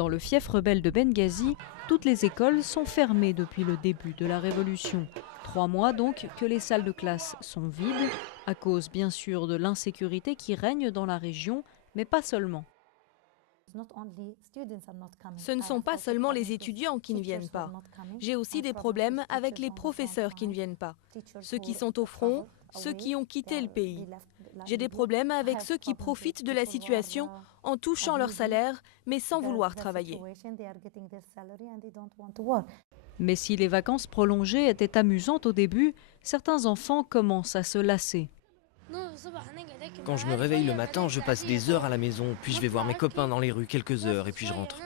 Dans le fief rebelle de Benghazi, toutes les écoles sont fermées depuis le début de la révolution. 3 mois donc que les salles de classe sont vides, à cause bien sûr de l'insécurité qui règne dans la région, mais pas seulement. Ce ne sont pas seulement les étudiants qui ne viennent pas. J'ai aussi des problèmes avec les professeurs qui ne viennent pas, ceux qui sont au front, ceux qui ont quitté le pays. J'ai des problèmes avec ceux qui profitent de la situation en touchant leur salaire, mais sans vouloir travailler. Mais si les vacances prolongées étaient amusantes au début, certains enfants commencent à se lasser. Quand je me réveille le matin, je passe des heures à la maison, puis je vais voir mes copains dans les rues quelques heures et puis je rentre.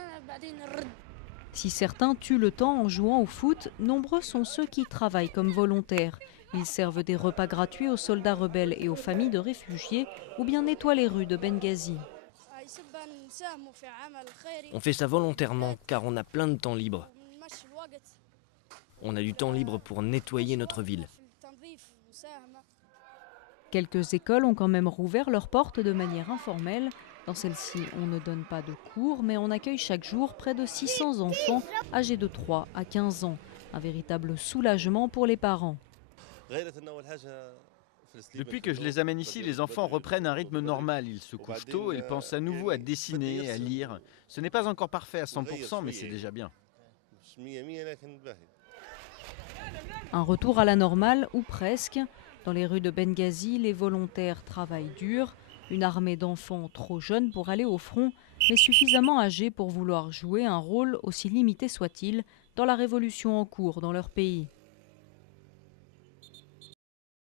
Si certains tuent le temps en jouant au foot, nombreux sont ceux qui travaillent comme volontaires. Ils servent des repas gratuits aux soldats rebelles et aux familles de réfugiés ou bien nettoient les rues de Benghazi. On fait ça volontairement car on a plein de temps libre. On a du temps libre pour nettoyer notre ville. Quelques écoles ont quand même rouvert leurs portes de manière informelle. Dans celles-ci, on ne donne pas de cours, mais on accueille chaque jour près de 600 enfants âgés de 3 à 15 ans. Un véritable soulagement pour les parents. Depuis que je les amène ici, les enfants reprennent un rythme normal. Ils se couchent tôt et ils pensent à nouveau à dessiner, à lire. Ce n'est pas encore parfait à 100%, mais c'est déjà bien. Un retour à la normale, ou presque. Dans les rues de Benghazi, les volontaires travaillent dur. Une armée d'enfants trop jeunes pour aller au front, mais suffisamment âgés pour vouloir jouer un rôle, aussi limité soit-il, dans la révolution en cours dans leur pays.